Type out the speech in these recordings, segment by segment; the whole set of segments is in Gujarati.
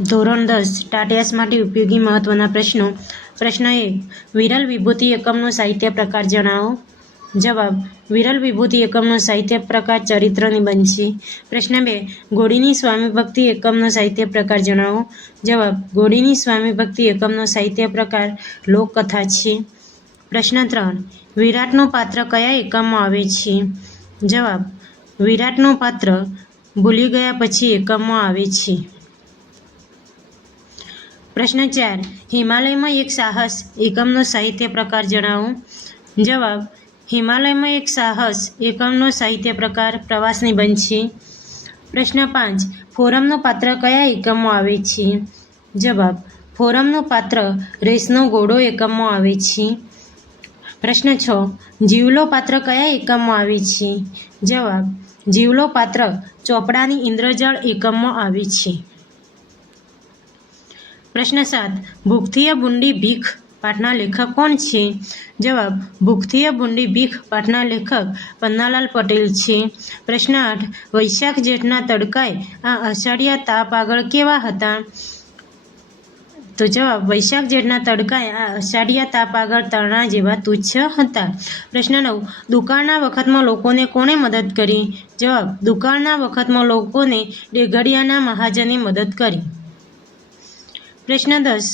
ધોરણ 10 ટાટિયાસ માટે ઉપયોગી મહત્વના પ્રશ્નો. પ્રશ્ન 1. વિરલ વિભૂતિ એકમનો સાહિત્ય પ્રકાર જણાવો. જવાબ. વિરલ વિભૂતિ એકમનો સાહિત્ય પ્રકાર ચરિત્ર નિબંધ છે. પ્રશ્ન 2. ઘોડીની સ્વામીભક્તિ એકમનો સાહિત્ય પ્રકાર જણાવો. જવાબ. ઘોડીની સ્વામીભક્તિ એકમનો સાહિત્ય પ્રકાર લોકકથા છે. પ્રશ્ન 3. વિરાટનું પાત્ર કયા એકમમાં આવે છે. જવાબ. વિરાટનું પાત્ર ભૂલી ગયા પછી એકમમાં આવે છે. પ્રશ્ન 4. હિમાલયમાં એક સાહસ એકમનો સાહિત્ય પ્રકાર જણાવો. જવાબ. હિમાલયમાં એક સાહસ એકમનો સાહિત્ય પ્રકાર પ્રવાસ નિબંધ છે. પ્રશ્ન 5. ફોરમનું પાત્ર કયા એકમમાં આવે છે. જવાબ. ફોરમનું પાત્ર રેસનો ઘોડો એકમમાં આવે છે. પ્રશ્ન 6. જીવલો પાત્ર કયા એકમમાં આવે છે. જવાબ. જીવલો પાત્ર ચોપડાની ઇન્દ્રજાળ એકમમાં આવે છે. પ્રશ્ન 7. ભૂખથી બુંડી ભીખ પાઠના લેખક કોણ છે. જવાબ. ભૂખથી બુંડી ભીખ પાઠના લેખક પન્નાલાલ પટેલ છે. પ્રશ્ન 8. વૈશાખ જેઠના તડકાએ આ અષાઢિયા તાપ આગળ કેવા હતા. તો જવાબ. વૈશાખ જેઠના તડકાએ આ અષાઢિયા તાપ આગળ તરણા જેવા તુચ્છ હતા. પ્રશ્ન 9. દુકાળના વખતમાં લોકોને કોણે મદદ કરી. જવાબ. દુકાળના વખતમાં લોકોને ડેઘડિયાના મહાજને મદદ કરી. પ્રશ્ન 10.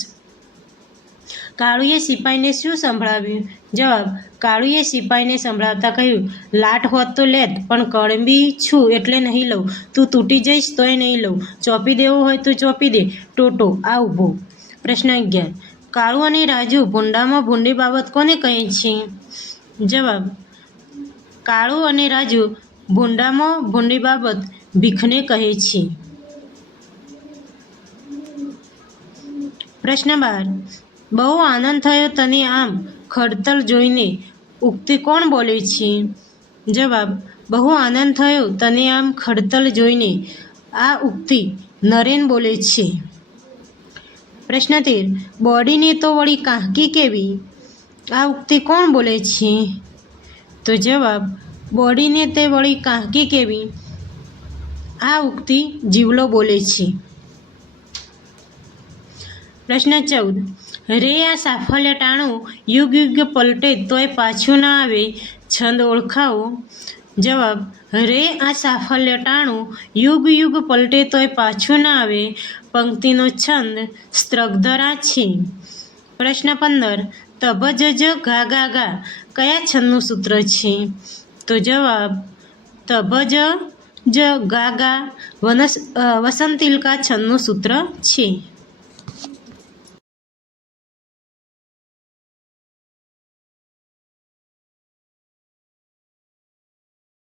કાળુએ સિપાઈને શું સંભળાવ્યું. જવાબ. કાળુએ સિપાઈને સંભળાવતા કહ્યું, લાટ હોત તો લેત, પણ કળંબી છું એટલે નહીં લઉં. તું તૂટી જઈશ તોય નહીં લઉં. ચોંપી દેવો હોય તો ચોંપી દે. ટોટો આ ઊભો. પ્રશ્ન 11. કાળુ અને રાજુ ભૂંડામાં ભૂંડી બાબત કોને કહે છે. જવાબ. કાળુ અને રાજુ ભૂંડામાં ભૂંડી બાબત ભીખને કહે છે. પ્રશ્ન 12. બહુ આનંદ થયો તને આમ ખડતલ જોઈને ઉક્તિ કોણ બોલે છે. જવાબ. બહુ આનંદ થયો તને આમ ખડતલ જોઈને આ ઉક્તિ નરેન બોલે છે. પ્રશ્ન 13. બોડીને તો વળી કાંહકી કેવી આ ઉક્તિ કોણ બોલે છે. તો જવાબ. બોડીને તે વળી કાંહકી કેવી આ ઉક્તિ જીવલો બોલે છે. પ્રશ્ન 14. રે આ સાફલ્ય ટાણું યુગ યુગ પલટે તોય પાછું ના આવે છંદ ઓળખાવો. જવાબ. રે આ સાફલ્ય ટાણું યુગ યુગ પલટે તોય પાછું ના આવે પંક્તિનો છંદ સ્ત્રગધરા છે. પ્રશ્ન 15. તભ જ ઘા ગા ગા કયા છંદનું સૂત્ર છે. તો જવાબ. તભ જ ઘા ગા વસંતિલકા છંદનું સૂત્ર છે.